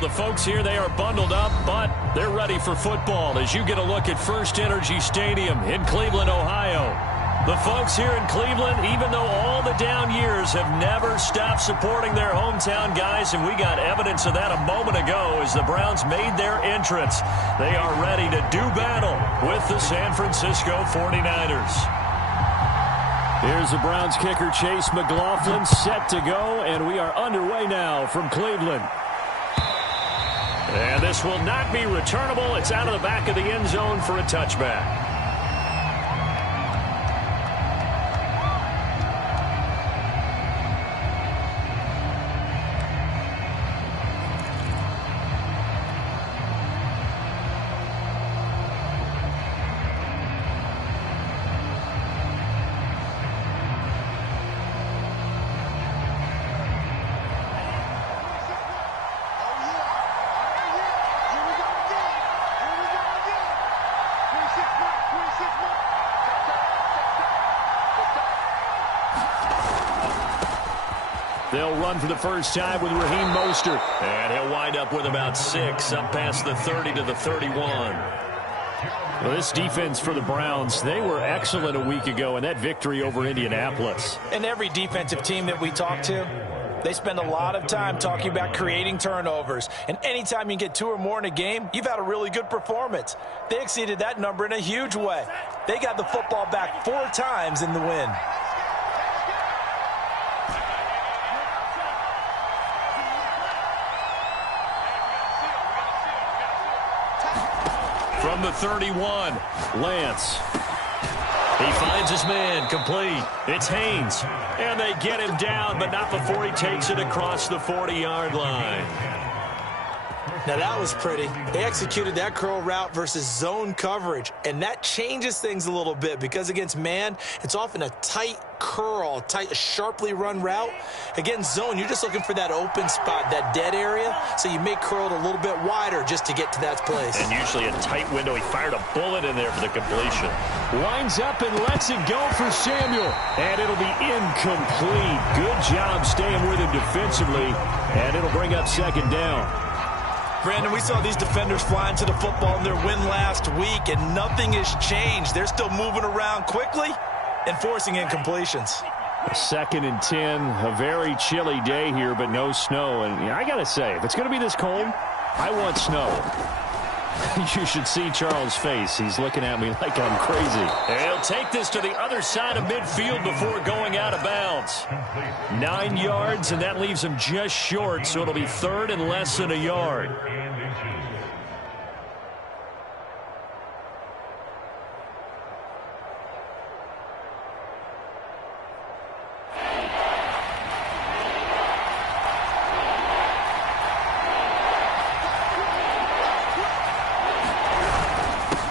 The folks here, they are bundled up, but they're ready for football as you get a look at First Energy Stadium in Cleveland, Ohio. The folks here in Cleveland, even though all the down years, have never stopped supporting their hometown guys, and we got evidence of that a moment ago as the Browns made their entrance. They are ready to do battle with the San Francisco 49ers. Here's the Browns kicker, Chase McLaughlin, set to go, and we are underway now from Cleveland. And this will not be returnable. It's out of the back of the end zone for a touchback. They'll run for the first time with Raheem Mostert. And he'll wind up with about 6, up past the 30 to the 31. Well, this defense for the Browns, they were excellent a week ago in that victory over Indianapolis. And every defensive team that we talk to, they spend a lot of time talking about creating turnovers. And anytime you get 2 or more in a game, you've had a really good performance. They exceeded that number in a huge way. They got the football back 4 times in the win. From the 31, Lance. He finds his man, complete. It's Haynes. And they get him down, but not before he takes it across the 40-yard line. Now that was pretty. They executed that curl route versus zone coverage, and that changes things a little bit because against man, it's often a tight curl, tight, sharply run route. Against zone, you're just looking for that open spot, that dead area, so you may curl it a little bit wider just to get to that place. And usually a tight window. He fired a bullet in there for the completion. Winds up and lets it go for Samuel. And it'll be incomplete. Good job staying with him defensively, and it'll bring up second down. Brandon, we saw these defenders flying to the football in their win last week, and nothing has changed. They're still moving around quickly and forcing incompletions. 2nd and 10, a very chilly day here, but no snow. And I got to say, if it's going to be this cold, I want snow. You should see Charles' face. He's looking at me like I'm crazy. And he'll take this to the other side of midfield before going out of bounds. 9 yards, and that leaves him just short, so it'll be 3rd and less than a yard.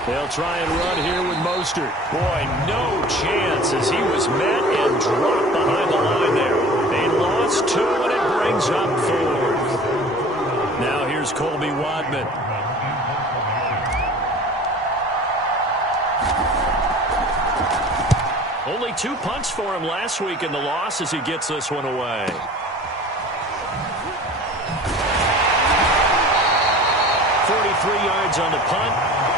They'll try and run here with Mostert. Boy, no chance as he was met and dropped behind the line there. They lost 2, and it brings up 4th. Now here's Colby Wadman. Only 2 punts for him last week in the loss as he gets this one away. Yards on the punt,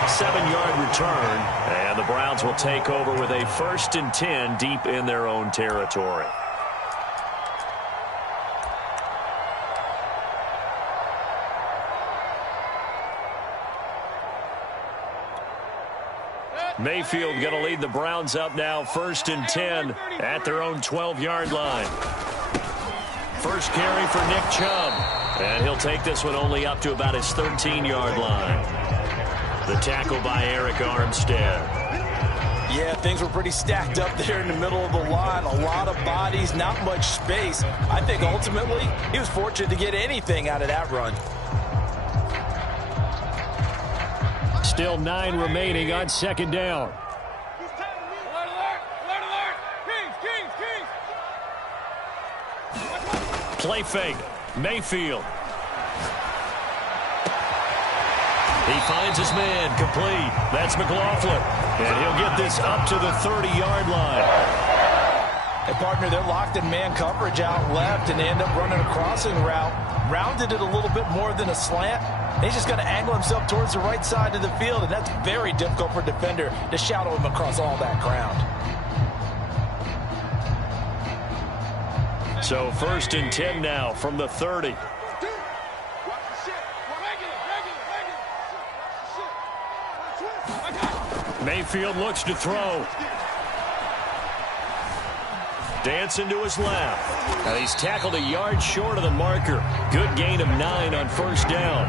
7-yard return, and the Browns will take over with a 1st and 10 deep in their own territory. Mayfield going to lead the Browns up now, 1st and 10 at their own 12-yard line. First carry for Nick Chubb. And he'll take this one only up to about his 13-yard line. The tackle by Eric Armstead. Yeah, things were pretty stacked up there in the middle of the line. A lot of bodies, not much space. I think ultimately he was fortunate to get anything out of that run. Still 9 remaining on 2nd down. Play fake. Mayfield. He finds his man, complete. That's McLaughlin. And he'll get this up to the 30-yard line. A partner, they're locked in man coverage out left, and they end up running a crossing route. Rounded it a little bit more than a slant. He's just going to angle himself towards the right side of the field, and that's very difficult for a defender to shadow him across all that ground. So 1st and 10 now from the 30. Mayfield looks to throw. Dancing to his left. And he's tackled a yard short of the marker. Good gain of 9 on 1st down.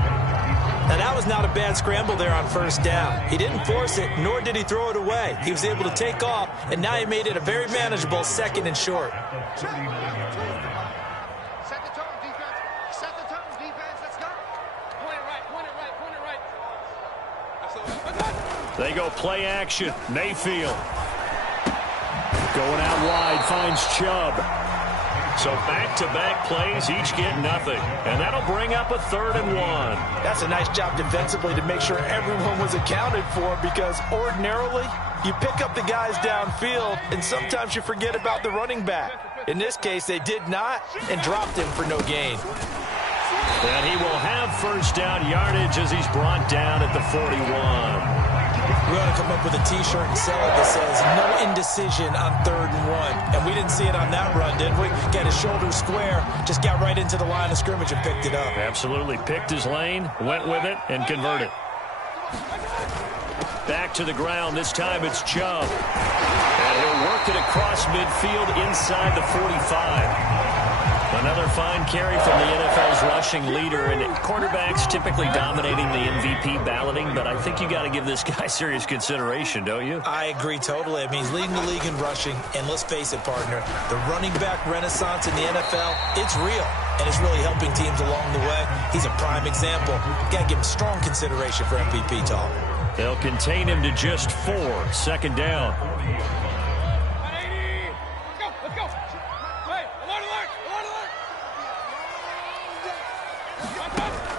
Now, that was not a bad scramble there on 1st down. He didn't force it, nor did he throw it away. He was able to take off, and now he made it a very manageable 2nd and short. Set the tone, defense. Set the tone, defense. Let's go. Point it right, point it right, point it right. They go play action. Mayfield. Going out wide, finds Chubb. So back-to-back plays, each get nothing. And that'll bring up a 3rd and 1. That's a nice job defensively to make sure everyone was accounted for, because ordinarily you pick up the guys downfield and sometimes you forget about the running back. In this case, they did not and dropped him for no gain. And he will have 1st down yardage as he's brought down at the 41. We ought to come up with a T-shirt and sell it that says no indecision on 3rd and 1. And we didn't see it on that run, did we? Got his shoulders square, just got right into the line of scrimmage and picked it up. Absolutely. Picked his lane, went with it, and converted. Back to the ground. This time it's Chubb. And he'll work it across midfield inside the 45. Another fine carry from the NFL's rushing leader, and quarterbacks typically dominating the MVP balloting, but I think you got to give this guy serious consideration, don't you? I agree totally. I mean, he's leading the league in rushing, and let's face it, partner, the running back renaissance in the NFL, it's real, and it's really helping teams along the way. He's a prime example. Got to give him strong consideration for MVP talk. They'll contain him to just 4, 2nd down.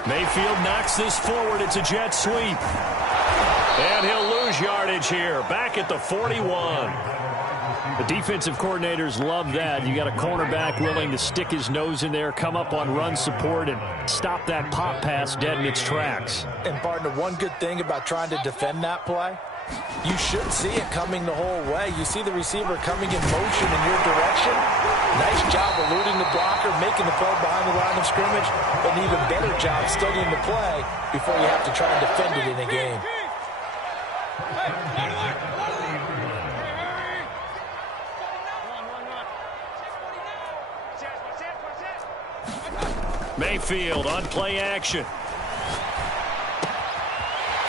Mayfield knocks this forward. It's a jet sweep. And he'll lose yardage here. Back at the 41. The defensive coordinators love that. You got a cornerback willing to stick his nose in there, come up on run support, and stop that pop pass dead in its tracks. And, partner, one good thing about trying to defend that play, you should see it coming the whole way. You see the receiver coming in motion in your direction. Nice job eluding the blocker, making the play behind the line of scrimmage, but an even better job studying the play before you have to try and defend it in a game. Mayfield on play action.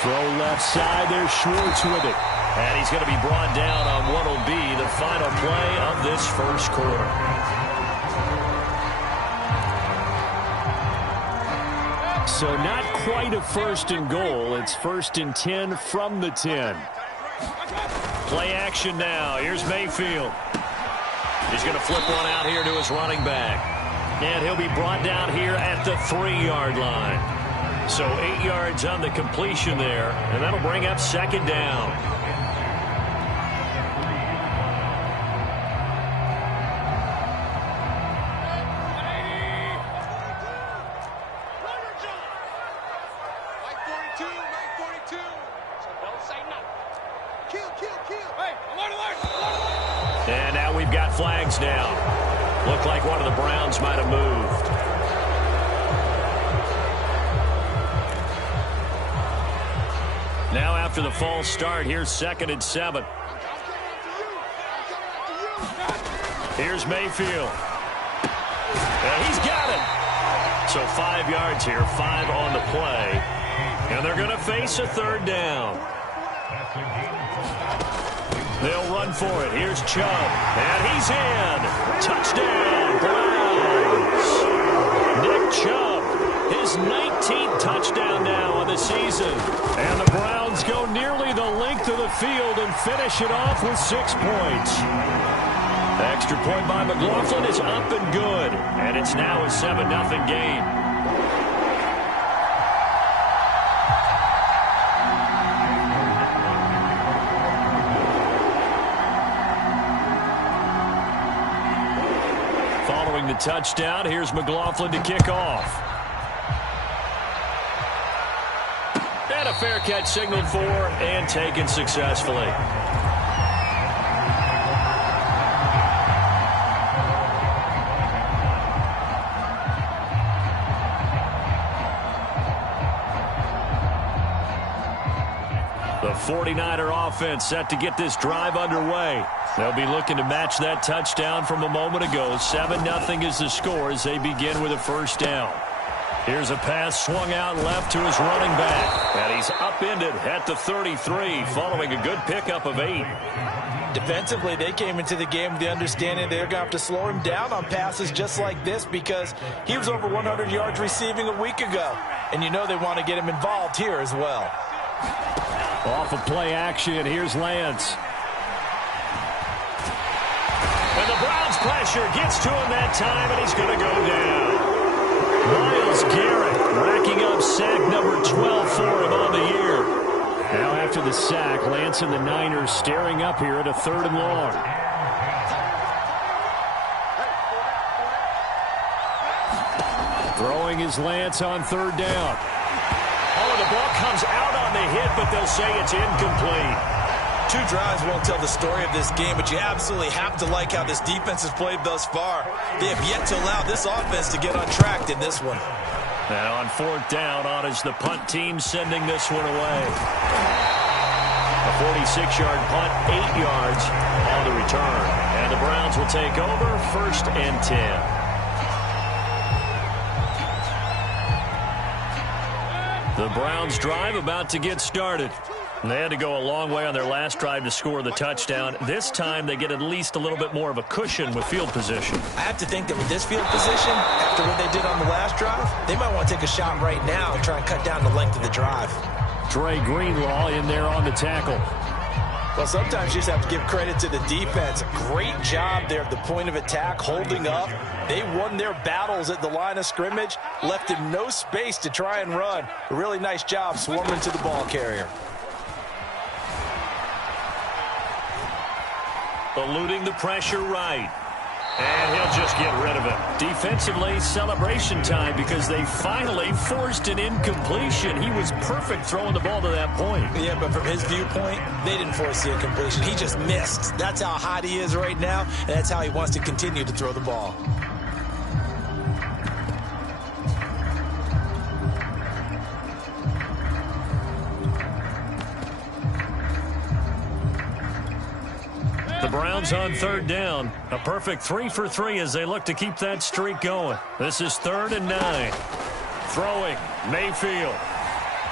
Throw left side. There's Schwartz with it. And he's going to be brought down on what will be the final play of this 1st quarter. So not quite a 1st and goal. It's 1st and 10 from the 10. Play action now. Here's Mayfield. He's going to flip one out here to his running back. And he'll be brought down here at the 3-yard line. So 8 yards on the completion there, and that'll bring up 2nd down. And now we've got flags down. Looked like one of the Browns might have moved. Now after the false start, here's 2nd and 7. Here's Mayfield. And he's got it. So 5 yards here, 5 on the play. And they're going to face a 3rd down. They'll run for it. Here's Chubb. And he's in. Touchdown, Browns. Nick Chubb, his 19th touchdown now on the season. And the Browns go nearly the length of the field and finish it off with 6 points. Extra point by McLaughlin is up and good. And it's now a 7-0 game. Following the touchdown, here's McLaughlin to kick off. And a fair catch signaled for and taken successfully. The 49er offense set to get this drive underway. They'll be looking to match that touchdown from a moment ago. 7-0 is the score as they begin with a first down. Here's a pass swung out left to his running back. And he's upended at the 33 following a good pickup of 8. Defensively, they came into the game with the understanding they're going to have to slow him down on passes just like this because he was over 100 yards receiving a week ago. And you know they want to get him involved here as well. Off of play action, here's Lance. And the Browns pressure gets to him that time, and he's going to go down. Myles Garrett racking up sack number 12 for him on the year. Now after the sack, Lance and the Niners staring up here at a 3rd and long. Throwing is Lance on 3rd down. Oh, the ball comes out on the hit, but they'll say it's incomplete. 2 drives won't tell the story of this game, but you absolutely have to like how this defense has played thus far. They have yet to allow this offense to get untracked in this one. And on 4th down, on is the punt team sending this one away. A 46-yard punt, 8 yards on the return. And the Browns will take over 1st and 10. The Browns drive about to get started. They had to go a long way on their last drive to score the touchdown. This time they get at least a little bit more of a cushion with field position. I have to think that with this field position, after what they did on the last drive, they might want to take a shot right now and try and cut down the length of the drive. Dre Greenlaw in there on the tackle. Well, sometimes you just have to give credit to the defense. Great job there at the point of attack, holding up. They won their battles at the line of scrimmage, left him no space to try and run. A really nice job swarming to the ball carrier. Eluding the pressure right. And he'll just get rid of it. Defensively, celebration time because they finally forced an incompletion. He was perfect throwing the ball to that point. Yeah, but from his viewpoint, they didn't force the incompletion. He just missed. That's how hot he is right now, and that's how he wants to continue to throw the ball. The Browns on 3rd down. A perfect 3 for 3 as they look to keep that streak going. This is 3rd and 9. Throwing, Mayfield.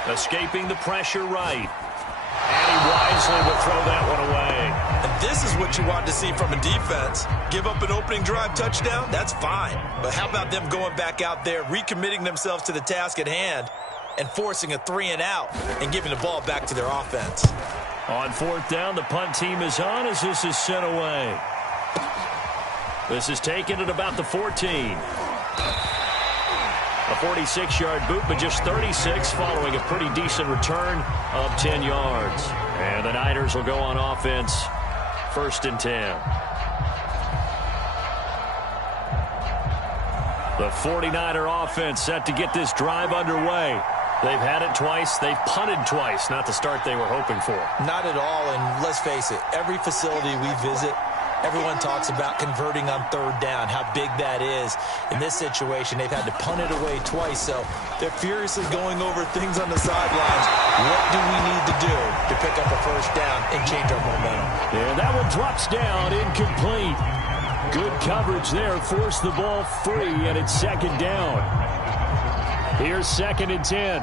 Escaping the pressure right. And he wisely will throw that one away. And this is what you want to see from a defense. Give up an opening drive touchdown, that's fine. But how about them going back out there, recommitting themselves to the task at hand, and forcing a 3-and-out and giving the ball back to their offense. On 4th down, the punt team is on as this is sent away. This is taken at about the 14. A 46-yard boot, but just 36 following a pretty decent return of 10 yards. And the Niners will go on offense, 1st and 10. The 49er offense set to get this drive underway. They've had it twice. They've punted twice. Not the start they were hoping for. Not at all, and let's face it, every facility we visit, everyone talks about converting on 3rd down, how big that is. In this situation, they've had to punt it away twice, so they're furiously going over things on the sidelines. What do we need to do to pick up a 1st down and change our momentum? And that one drops down, incomplete. Good coverage there, forced the ball free, and it's 2nd down. Here's 2nd and 10.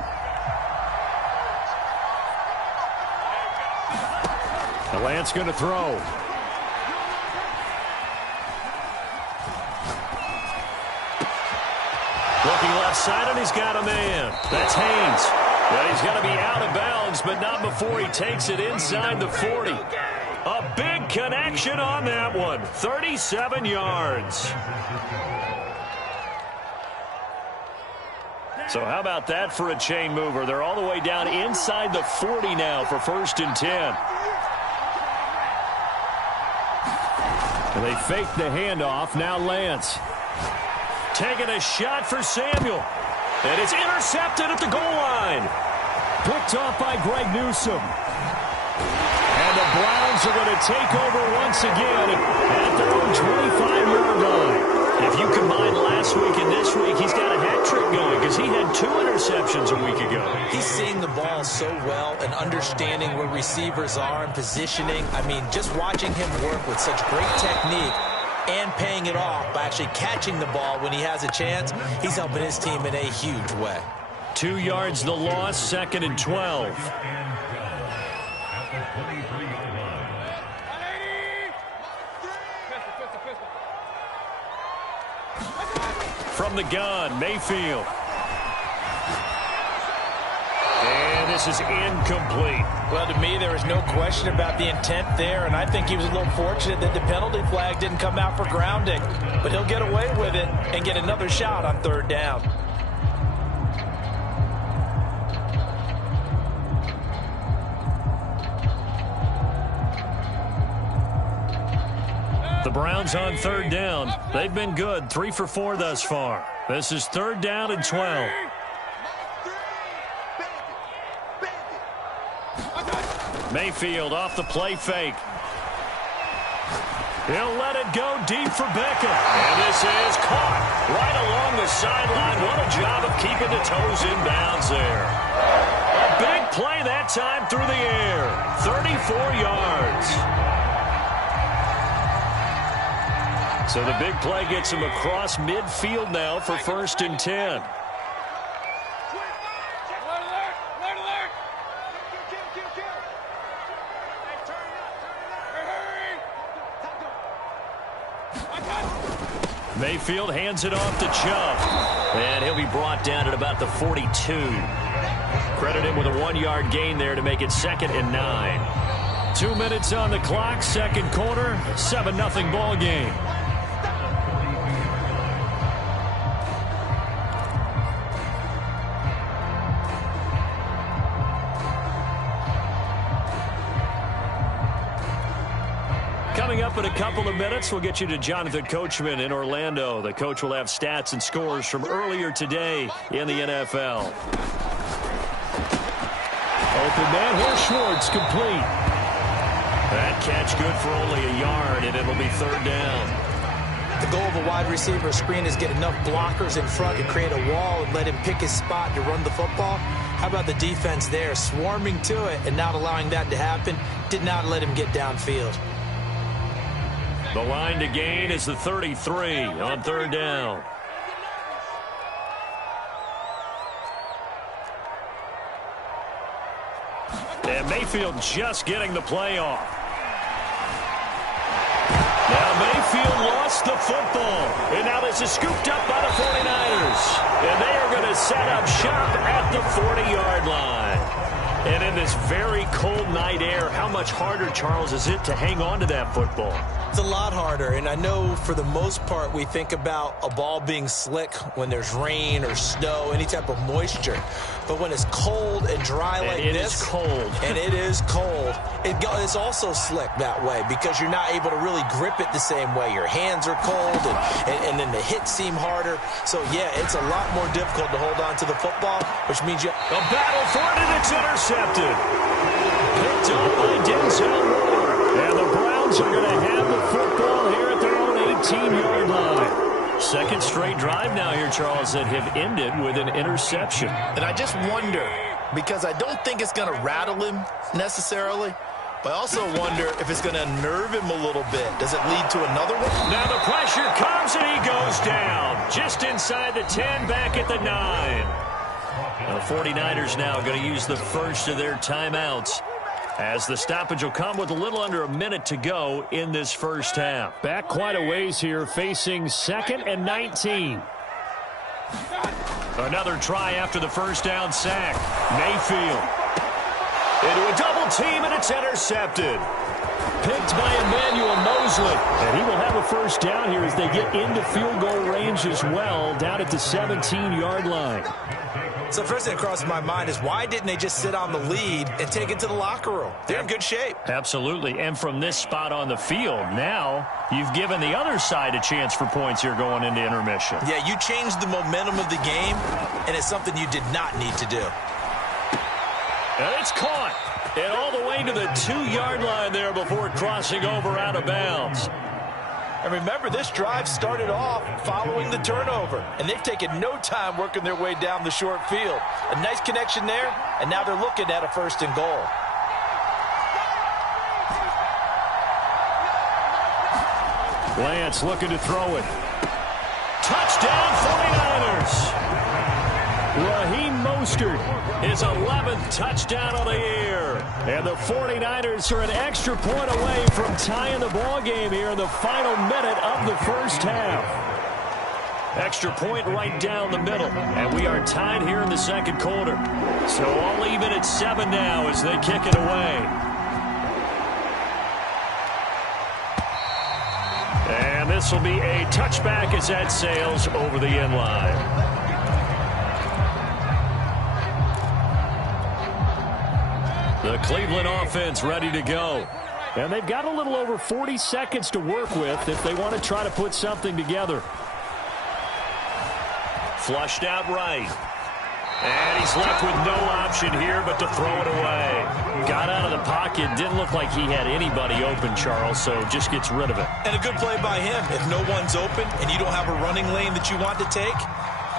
The Lance going to throw. Looking left side, and he's got a man. That's Haynes. Well, he's going to be out of bounds, but not before he takes it inside the 40. A big connection on that one. 37 yards. So how about that for a chain mover? They're all the way down inside the 40 now for 1st and 10. And they fake the handoff. Now Lance. Taking a shot for Samuel. And it's intercepted at the goal line. Picked off by Greg Newsome. And the Browns are going to take over once again at their own 25-yard line. If you combine last week and this week, he's got a hat trick going because he had 2 interceptions a week ago. He's seeing the ball so well and understanding where receivers are and positioning. I mean, just watching him work with such great technique and paying it off by actually catching the ball when he has a chance, he's helping his team in a huge way. 2 yards the loss, 2nd and 12. From the gun, Mayfield. And this is incomplete. Well, to me, there is no question about the intent there, and I think he was a little fortunate that the penalty flag didn't come out for grounding. But he'll get away with it and get another shot on 3rd down. The Browns on 3rd down. They've been good, 3 for 4 thus far. This is 3rd down and 12. Mayfield off the play fake. He'll let it go deep for Beckham. And this is caught right along the sideline. What a job of keeping the toes in bounds there. A big play that time through the air. 34 yards. So the big play gets him across midfield now for 1st and 10. Mayfield hands it off to Chubb. And he'll be brought down at about the 42. Credit him with a 1-yard gain there to make it 2nd and 9. 2 minutes on the clock, 2nd quarter, 7-0 ball game. Coming up in a couple of minutes, we'll get you to Jonathan Coachman in Orlando. The coach will have stats and scores from earlier today in the NFL. Open man, here's Schwartz, complete. That catch good for only a yard, and it'll be 3rd down. The goal of a wide receiver screen is get enough blockers in front to create a wall and let him pick his spot to run the football. How about the defense there, swarming to it and not allowing that to happen? Did not let him get downfield. The line to gain is the 33 on 3rd down. And Mayfield just getting the play off. Now Mayfield lost the football. And now this is scooped up by the 49ers. And they are going to set up shop at the 40-yard line. And in this very cold night air, how much harder, Charles, is it to hang on to that football? It's a lot harder, and I know for the most part we think about a ball being slick when there's rain or snow, any type of moisture. But when it's cold and dry like this, it is cold. And it is cold, it's also slick that way because you're not able to really grip it the same way. Your hands are cold, and then the hits seem harder. So, yeah, it's a lot more difficult to hold on to the football, which means you... A battle for it, and it's intercepted. Picked up by Denzel Ward. And the Browns are going to have the football here at their own 18-yard line. Second straight drive now here, Charles, that have ended with an interception. And I just wonder, because I don't think it's going to rattle him necessarily, but I also wonder if it's going to unnerve him a little bit. Does it lead to another one? Now the pressure comes, and he goes down. Just inside the 10, back at the 9. The 49ers now going to use the first of their timeouts, as the stoppage will come with a little under a minute to go in this first half. Back quite a ways here, facing 2nd and 19. Another try after the first down sack. Mayfield into a double team, and it's intercepted. Picked by Emmanuel Mosley. And he will have a first down here as they get into field goal range as well, down at the 17-yard line. So first thing that crosses my mind is why didn't they just sit on the lead and take it to the locker room? They're in good shape. Absolutely. And from this spot on the field, now you've given the other side a chance for points here going into intermission. Yeah, you changed the momentum of the game, and it's something you did not need to do. And it's caught. And all the way to the 2-yard line there before crossing over out of bounds. And remember, this drive started off following the turnover, and they've taken no time working their way down the short field. A nice connection there, and now they're looking at a 1st and goal. Lance looking to throw it. Touchdown 49ers. Raheem Mostert, his 11th touchdown of the year. And the 49ers are an extra point away from tying the ball game here in the final minute of the first half. Extra point right down the middle. And we are tied here in the second quarter. So all even at 7 now as they kick it away. And this will be a touchback as that sails over the end line. The Cleveland offense ready to go. And they've got a little over 40 seconds to work with if they want to try to put something together. Flushed out right. And he's left with no option here but to throw it away. Got out of the pocket. Didn't look like he had anybody open, Charles, so just gets rid of it. And a good play by him. If no one's open and you don't have a running lane that you want to take,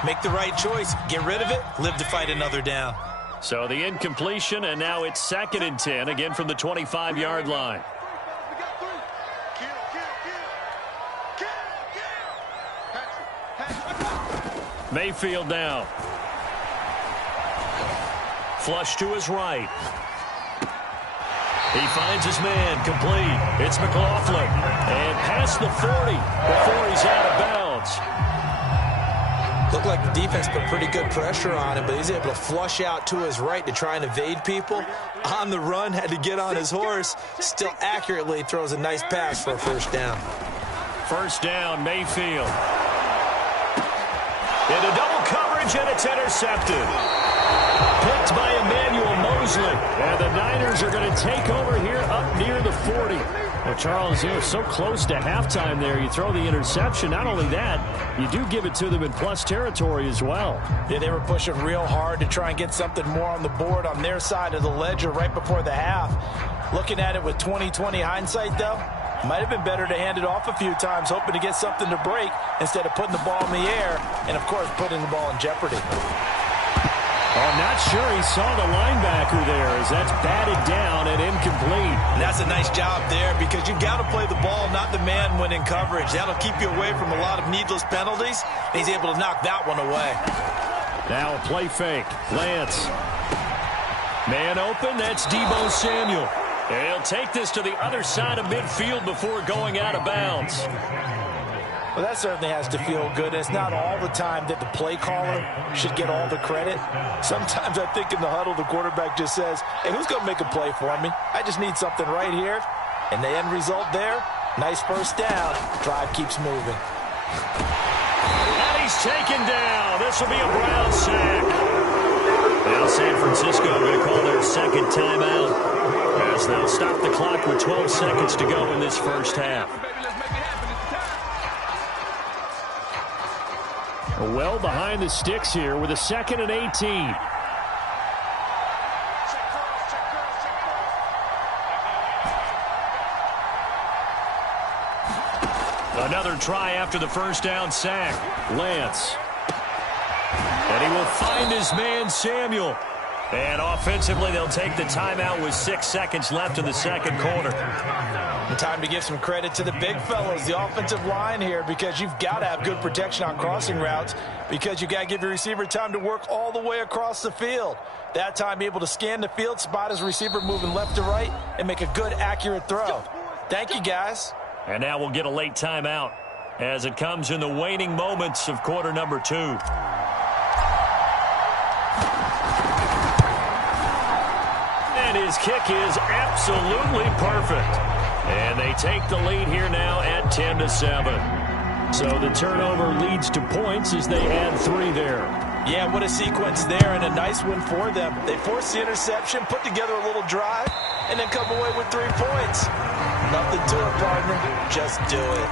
make the right choice. Get rid of it. Live to fight another down. So the incompletion, and now it's 2nd and 10, again from the 25-yard line. Mayfield down. Flush to his right. He finds his man, complete. It's McLaughlin. And past the 40 before he's out of bounds. Looked like the defense put pretty good pressure on him, but he's able to flush out to his right to try and evade people. On the run, had to get on his horse. Still accurately throws a nice pass for a first down. First down, Mayfield. Into double coverage, and it's intercepted. Picked by Emmanuel Mosley. And the Niners are going to take over here up near the 40. Well, Charles, you're so close to halftime there. You throw the interception. Not only that, you do give it to them in plus territory as well. Yeah, they were pushing real hard to try and get something more on the board on their side of the ledger right before the half. Looking at it with 20/20 hindsight, though, might have been better to hand it off a few times, hoping to get something to break instead of putting the ball in the air and, of course, putting the ball in jeopardy. I'm not sure he saw the linebacker there as that's batted down and incomplete. And that's a nice job there because you've got to play the ball, not the man when in coverage. That'll keep you away from a lot of needless penalties. And he's able to knock that one away. Now a play fake. Lance. Man open. That's Deebo Samuel. And he'll take this to the other side of midfield before going out of bounds. Well, that certainly has to feel good. It's not all the time that the play caller should get all the credit. Sometimes I think in the huddle, the quarterback just says, hey, who's going to make a play for me? I just need something right here. And the end result there, nice first down. Drive keeps moving. And he's taken down. This will be a Brown sack. Now San Francisco going to call their second timeout as they'll stop the clock with 12 seconds to go in this first half. Well behind the sticks here with a 2nd and 18. Another try after the first down sack. Lance. And he will find his man Samuel. And offensively, they'll take the timeout with 6 seconds left in the second quarter. And time to give some credit to the big fellas, the offensive line here, because you've got to have good protection on crossing routes because you've got to give your receiver time to work all the way across the field. That time, able to scan the field, spot his receiver moving left to right, and make a good, accurate throw. Thank you, guys. And now we'll get a late timeout as it comes in the waning moments of quarter number 2. And his kick is absolutely perfect. And they take the lead here now at 10-7. So the turnover leads to points as they add 3 there. Yeah, what a sequence there, and a nice one for them. They force the interception, put together a little drive, and then come away with 3 points. Nothing to it, partner. Just do it.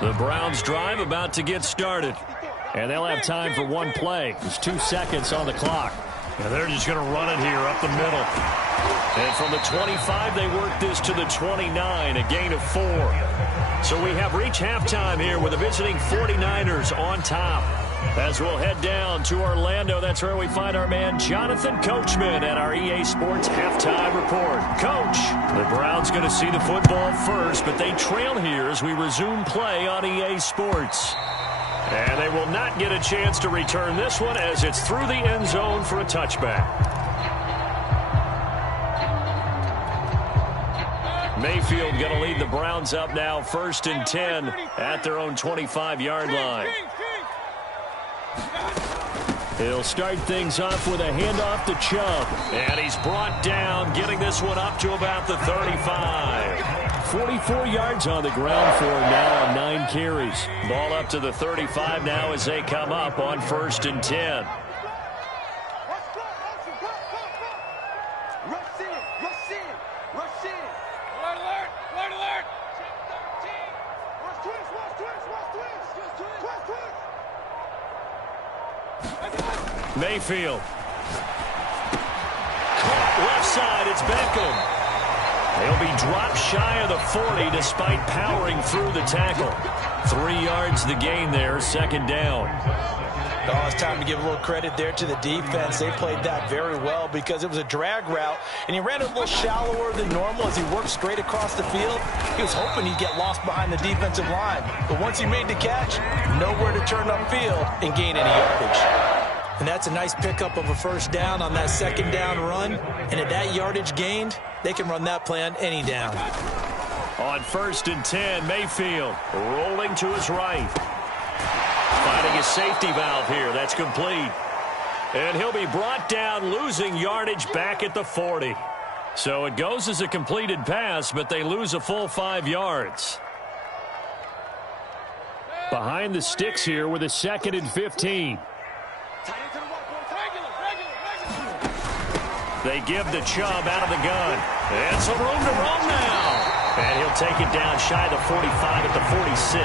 The Browns drive about to get started. And they'll have time for 1 play. There's 2 seconds on the clock. And they're just going to run it here up the middle. And from the 25, they work this to the 29, a gain of 4. So we have reached halftime here with the visiting 49ers on top. As we'll head down to Orlando, that's where we find our man Jonathan Coachman at our EA Sports Halftime Report. Coach, the Browns going to see the football first, but they trail here as we resume play on EA Sports. And they will not get a chance to return this one as it's through the end zone for a touchback. Mayfield going to lead the Browns up now 1st and 10 at their own 25-yard line. He'll start things off with a handoff to Chubb. And he's brought down, getting this one up to about the 35. 44 yards on the ground for him now on 9 carries. Ball up to the 35 now as they come up on 1st and 10. Mayfield. Caught left side, it's Beckham. He'll be dropped shy of the 40 despite powering through the tackle. 3 yards the gain there, 2nd down. Oh, it's time to give a little credit there to the defense. They played that very well because it was a drag route, and he ran it a little shallower than normal as he worked straight across the field. He was hoping he'd get lost behind the defensive line, but once he made the catch, nowhere to turn upfield and gain any yardage. And that's a nice pickup of a 1st down on that 2nd down run. And at that yardage gained, they can run that play on any down. On 1st and 10, Mayfield rolling to his right. Finding a safety valve here. That's complete. And he'll be brought down, losing yardage back at the 40. So it goes as a completed pass, but they lose a full 5 yards. Behind the sticks here with a 2nd and 15. They give the Chubb out of the gun. And some room to roam now. And he'll take it down shy of the 45 at the 46.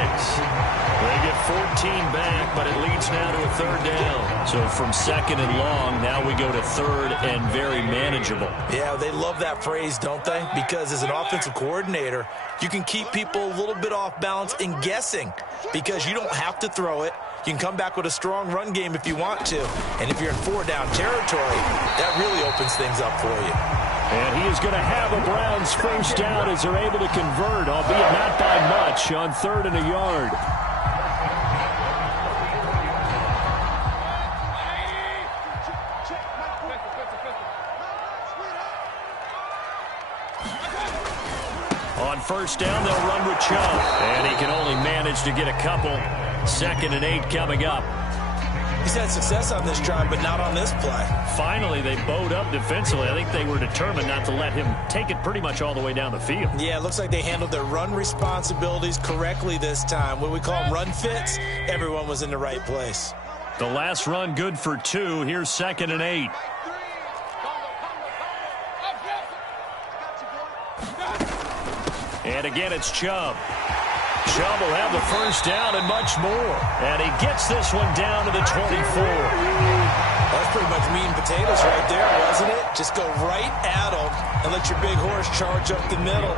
They get 14 back, but it leads now to a 3rd down. So from 2nd and long, now we go to 3rd and very manageable. Yeah, they love that phrase, don't they? Because as an offensive coordinator, you can keep people a little bit off balance and guessing because you don't have to throw it. You can come back with a strong run game if you want to. And if you're in 4-down territory, that really opens things up for you. And he is going to have a Browns 1st down as they're able to convert, albeit not by much, on 3rd and a yard. On 1st down, they'll run with Chubb. And he can only manage to get a couple. 2nd and 8 coming up. He's had success on this drive, but not on this play. Finally, they bowed up defensively. I think they were determined not to let him take it pretty much all the way down the field. Yeah, it looks like they handled their run responsibilities correctly this time. What we call them run fits, everyone was in the right place. The last run good for 2. Here's 2nd and 8. And again, it's Chubb. Chubb will have the 1st down and much more. And he gets this one down to the 24. That's pretty much meat and potatoes right there, wasn't it? Just go right at him and let your big horse charge up the middle.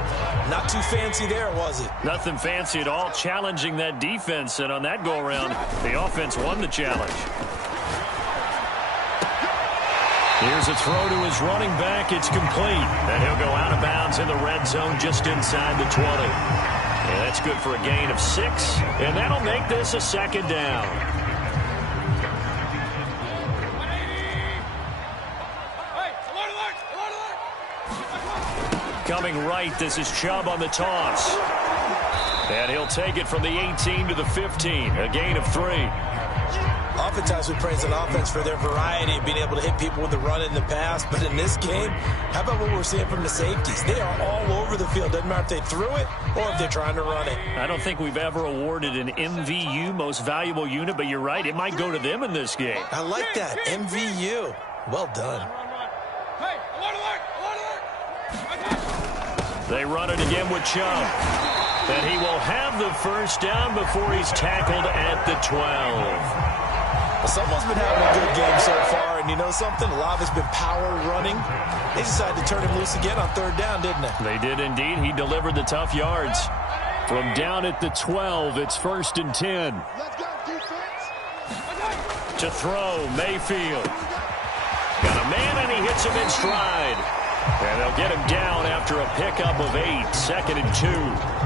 Not too fancy there, was it? Nothing fancy at all, challenging that defense. And on that go-around, the offense won the challenge. Here's a throw to his running back. It's complete. And he'll go out of bounds in the red zone just inside the 20. And that's good for a gain of 6. And that'll make this a 2nd down. Coming right, this is Chubb on the toss. And he'll take it from the 18 to the 15, a gain of 3. Oftentimes we praise an offense for their variety of being able to hit people with the run in the pass. But in this game, how about what we're seeing from the safeties? They are all over the field. Doesn't matter if they threw it or if they're trying to run it. I don't think we've ever awarded an MVU, most valuable unit, but you're right. It might go to them in this game. I like that. MVU. Well done. They run it again with Chubb. And he will have the first down before he's tackled at the 12. Someone's been having a good game so far, and you know something? A lot of it's been power running. They decided to turn him loose again on 3rd down, didn't they? They did indeed. He delivered the tough yards. From down at the 12, it's 1st and 10. Let's go, defense. To throw, Mayfield. Got a man, and he hits him in stride. And they'll get him down after a pickup of 8, 2nd and 2.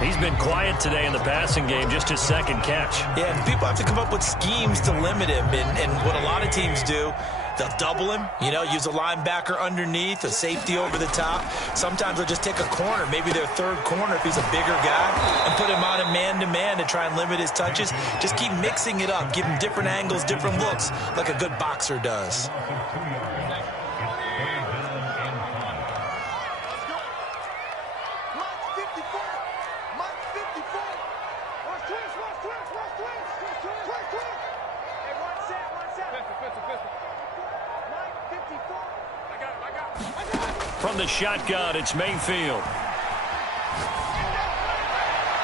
He's been quiet today in the passing game, just his 2nd catch. Yeah, and people have to come up with schemes to limit him. And what a lot of teams do, they'll double him, use a linebacker underneath, a safety over the top. Sometimes they'll just take a corner, maybe their 3rd corner if he's a bigger guy, and put him on a man-to-man to try and limit his touches. Just keep mixing it up, give him different angles, different looks, like a good boxer does. From the shotgun, it's Mayfield.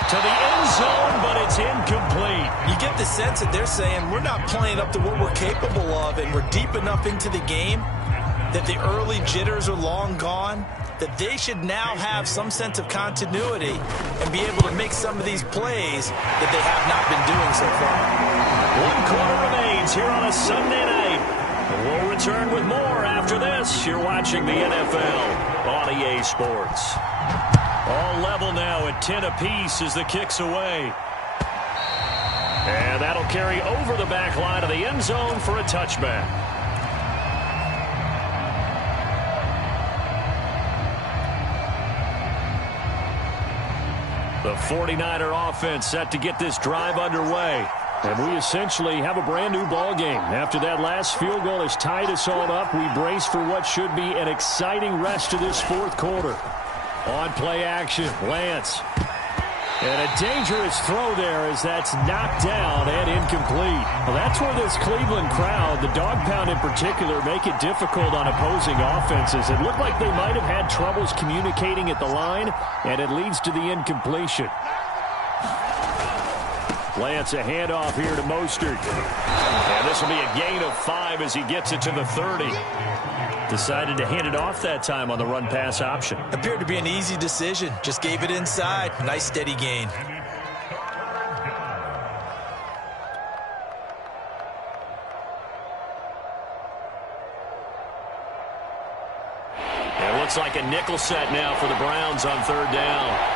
To the end zone, but it's incomplete. You get the sense that they're saying we're not playing up to what we're capable of, and we're deep enough into the game that the early jitters are long gone, that they should now have some sense of continuity and be able to make some of these plays that they have not been doing so far. 1 quarter remains here on a Sunday night. We'll return with more after this. You're watching the NFL on EA Sports. All level now at 10 apiece as the kick's away. And that'll carry over the back line of the end zone for a touchback. The 49er offense set to get this drive underway. And we essentially have a brand-new ball game. After that last field goal has tied us all up, we brace for what should be an exciting rest of this 4th quarter. On play action, Lance. And a dangerous throw there as that's knocked down and incomplete. Well, that's where this Cleveland crowd, the dog pound in particular, make it difficult on opposing offenses. It looked like they might have had troubles communicating at the line, and it leads to the incompletion. Lance, a handoff here to Mostert. And this will be a gain of 5 as he gets it to the 30. Decided to hand it off that time on the run-pass option. Appeared to be an easy decision. Just gave it inside. Nice, steady gain. It looks like a nickel set now for the Browns on 3rd down.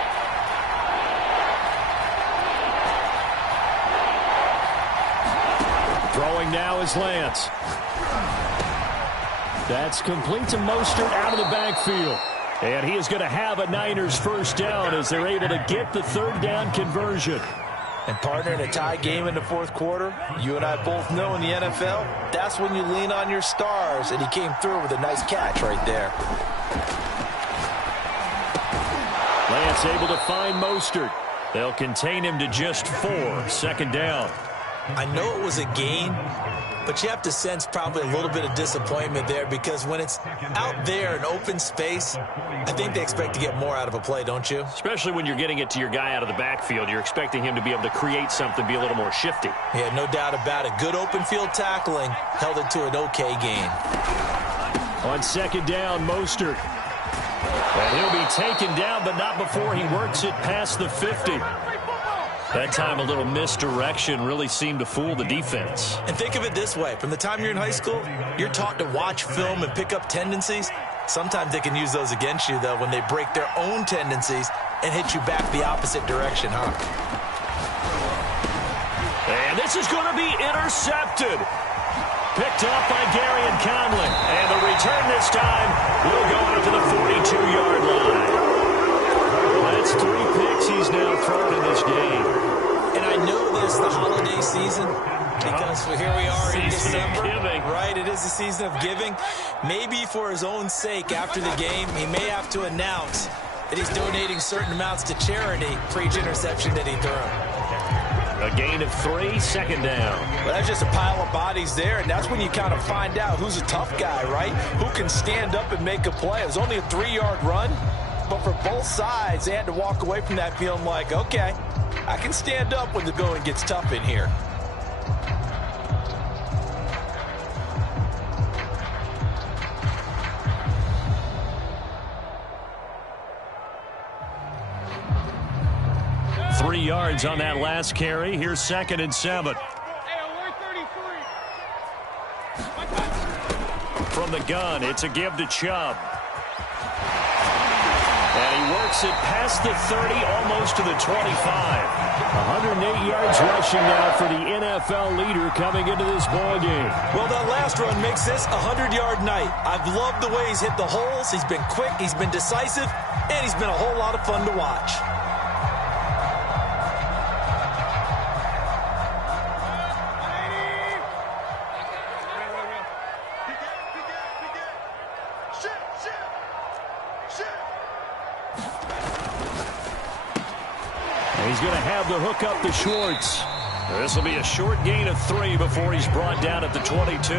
Throwing now is Lance. That's complete to Mostert out of the backfield. And he is going to have a Niners first down as they're able to get the 3rd down conversion. And partner, in a tie game in the 4th quarter, you and I both know in the NFL, that's when you lean on your stars. And he came through with a nice catch right there. Lance able to find Mostert. They'll contain him to just 4, 2nd down. I know it was a gain, but you have to sense probably a little bit of disappointment there because when it's out there in open space, I think they expect to get more out of a play, don't you? Especially when you're getting it to your guy out of the backfield. You're expecting him to be able to create something, be a little more shifty. Yeah, no doubt about it. Good open field tackling held it to an okay gain. On 2nd down, Mostert. And he'll be taken down, but not before he works it past the 50. That time a little misdirection really seemed to fool the defense. And think of it this way. From the time you're in high school, you're taught to watch film and pick up tendencies. Sometimes they can use those against you, though, when they break their own tendencies and hit you back the opposite direction, huh? And this is going to be intercepted. Picked off by Garyon Conley. And the return this time will go out to the 42-yard line. That's 3 picks he's now thrown in this game. And I know this, the holiday season, because here we are in December. Right, it is the season of giving. Maybe for his own sake, after the game, he may have to announce that he's donating certain amounts to charity for each interception that he threw. A gain of 3, second down. Well, that's just a pile of bodies there, and that's when you kind of find out who's a tough guy, right? Who can stand up and make a play. It was only a 3-yard run, but for both sides, they had to walk away from that feeling like, okay, I can stand up when the going gets tough in here. Three yards on that last carry. Here's 2nd and 7. From the gun, it's a give to Chubb. And he works it past the 30, almost to the 25. 108 yards rushing now for the NFL leader coming into this ball game. Well, that last run makes this a 100-yard night. I've loved the way he's hit the holes. He's been quick, he's been decisive, and he's been a whole lot of fun to watch. He's going to have the hook up to Schwartz. This will be a short gain of 3 before he's brought down at the 22.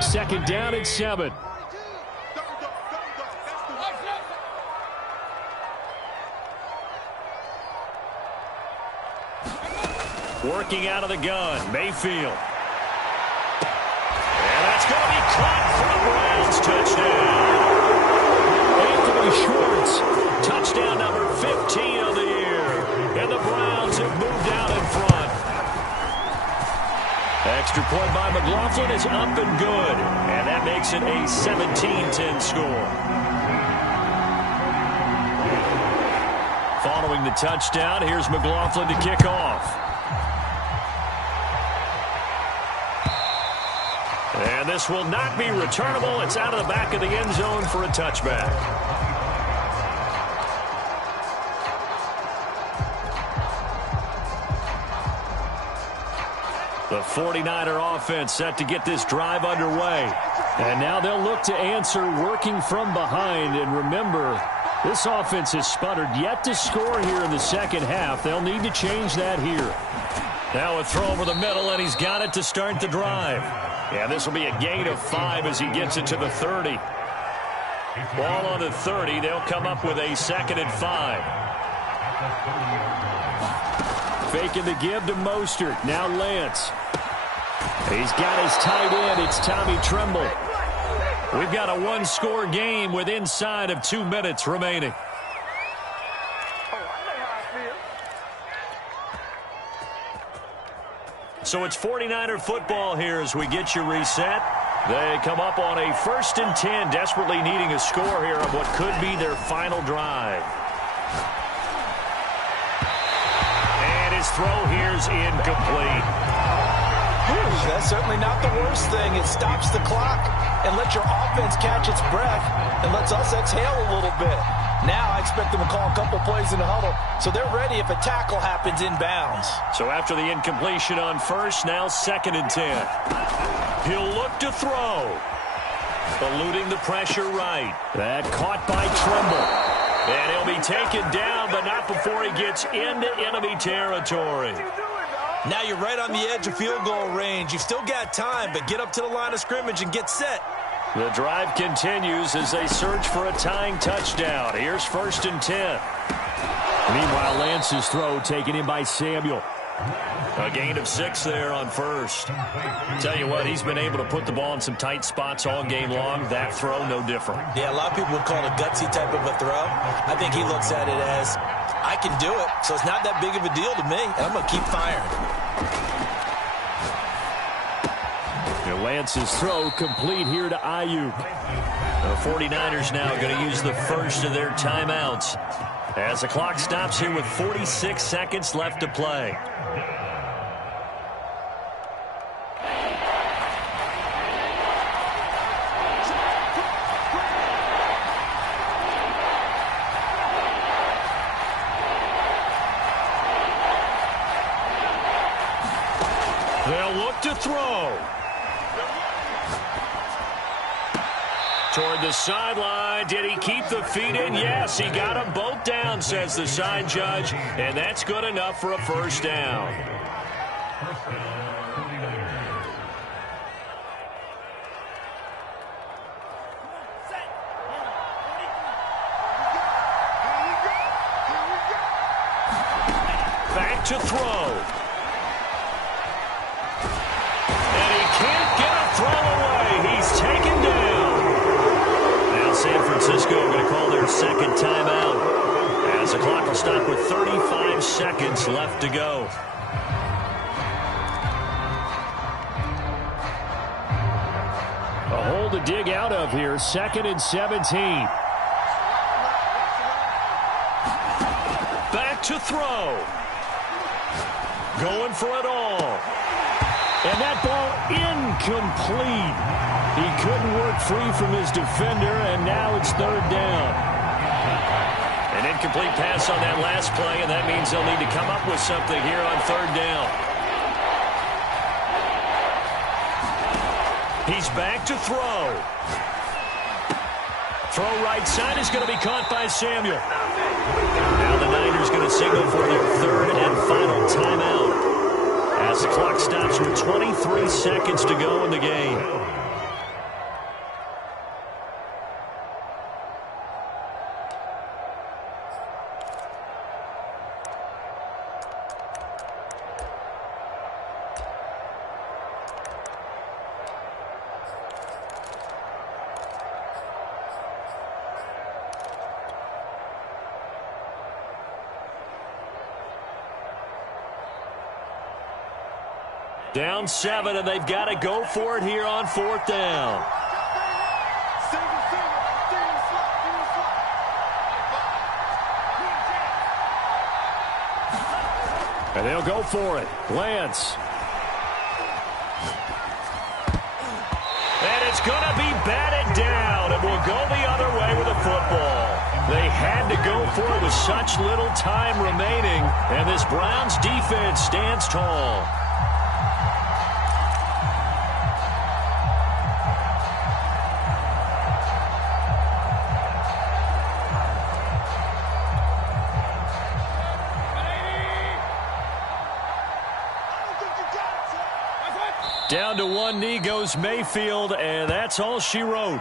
Second down and 7. Working out of the gun, Mayfield. And that's going to be caught for a Browns touchdown. Anthony Schwartz. Touchdown number 15 of the year. And the Browns have moved out in front. Extra point by McLaughlin is up and good. And that makes it a 17-10 score. Following the touchdown, here's McLaughlin to kick off. And this will not be returnable. It's out of the back of the end zone for a touchback. The 49er offense set to get this drive underway. And now they'll look to answer working from behind. And remember, this offense has sputtered yet to score here in the second half. They'll need to change that here. Now a throw over the middle, and he's got it to start the drive. Yeah, this will be a gain of 5 as he gets it to the 30. Ball on the 30. They'll come up with a 2nd and 5. Faking the give to Mostert. Now Lance. He's got his tight end. It's Tommy Tremble. We've got a one-score game with inside of 2 minutes remaining. So it's 49er football here as we get you reset. They come up on a 1st and 10, desperately needing a score here on what could be their final drive. And his throw here's incomplete. That's certainly not the worst thing. It stops the clock and lets your offense catch its breath and lets us exhale a little bit. Now I expect them to call a couple plays in the huddle so they're ready if a tackle happens inbounds. So after the incompletion on 1st, now 2nd and 10. He'll look to throw. Eluding the pressure right. That caught by Tremble. And he'll be taken down, but not before he gets into enemy territory. Now you're right on the edge of field goal range. You've still got time, but get up to the line of scrimmage and get set. The drive continues as they search for a tying touchdown. Here's 1st and 10. Meanwhile, Lance's throw taken in by Samuel. A gain of 6 there on 1st. Tell you what, he's been able to put the ball in some tight spots all game long. That throw, no different. Yeah, a lot of people would call it a gutsy type of a throw. I think he looks at it as, I can do it, so it's not that big of a deal to me, and I'm going to keep firing. Lance's throw complete here to Ayuk. The 49ers now going to use the first of their timeouts as the clock stops here with 46 seconds left to play. They'll look to throw. Toward the sideline. Did he keep the feet in? Yes, he got them both down, says the side judge. And that's good enough for a first down. Back to throw. San Francisco going to call their second timeout as the clock will stop with 35 seconds left to go. A hole to dig out of here. 2nd and 17. Back to throw. Going for it all. And that ball incomplete. He couldn't work free from his defender, and now it's 3rd down. An incomplete pass on that last play, and that means they'll need to come up with something here on 3rd down. He's back to throw. Throw right side is going to be caught by Samuel. Now the Niners going to signal for their 3rd and final timeout as the clock stops with 23 seconds to go in the game. Down 7, and they've got to go for it here on 4th down. And they'll go for it. Lance. And it's going to be batted down. It will go the other way with the football. They had to go for it with such little time remaining, and this Browns defense stands tall. Down to one knee goes Mayfield, and that's all she wrote.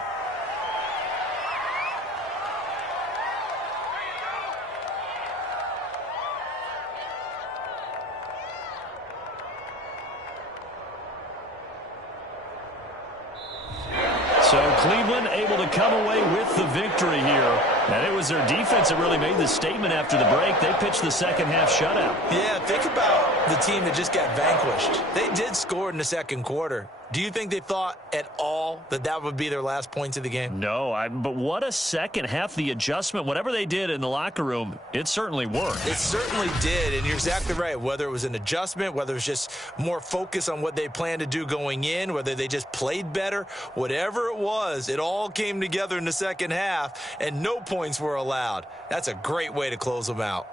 So Cleveland able to come away with the victory here. And it was their defense that really made the statement after the break. They pitched the second half shutout. Yeah, think about the team that just got vanquished. They did score in the second quarter. Do you think they thought at all that that would be their last points of the game? No, but what a second half. The adjustment, whatever they did in the locker room, it certainly worked. It certainly did, and you're exactly right. Whether it was an adjustment, whether it was just more focus on what they planned to do going in, whether they just played better, whatever it was, it all came together in the second half, and no points were allowed. That's a great way to close them out.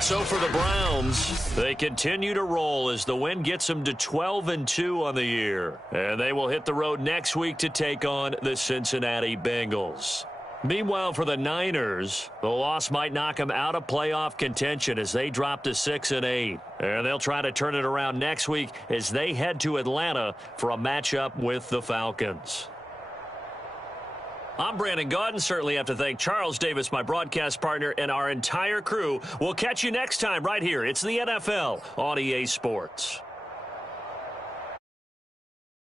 So for the Browns, they continue to roll as the win gets them to 12-2 on the year. And they will hit the road next week to take on the Cincinnati Bengals. Meanwhile, for the Niners, the loss might knock them out of playoff contention as they drop to 6-8. And they'll try to turn it around next week as they head to Atlanta for a matchup with the Falcons. I'm Brandon Gaudin. Certainly have to thank Charles Davis, my broadcast partner, and our entire crew. We'll catch you next time right here. It's the NFL on EA Sports.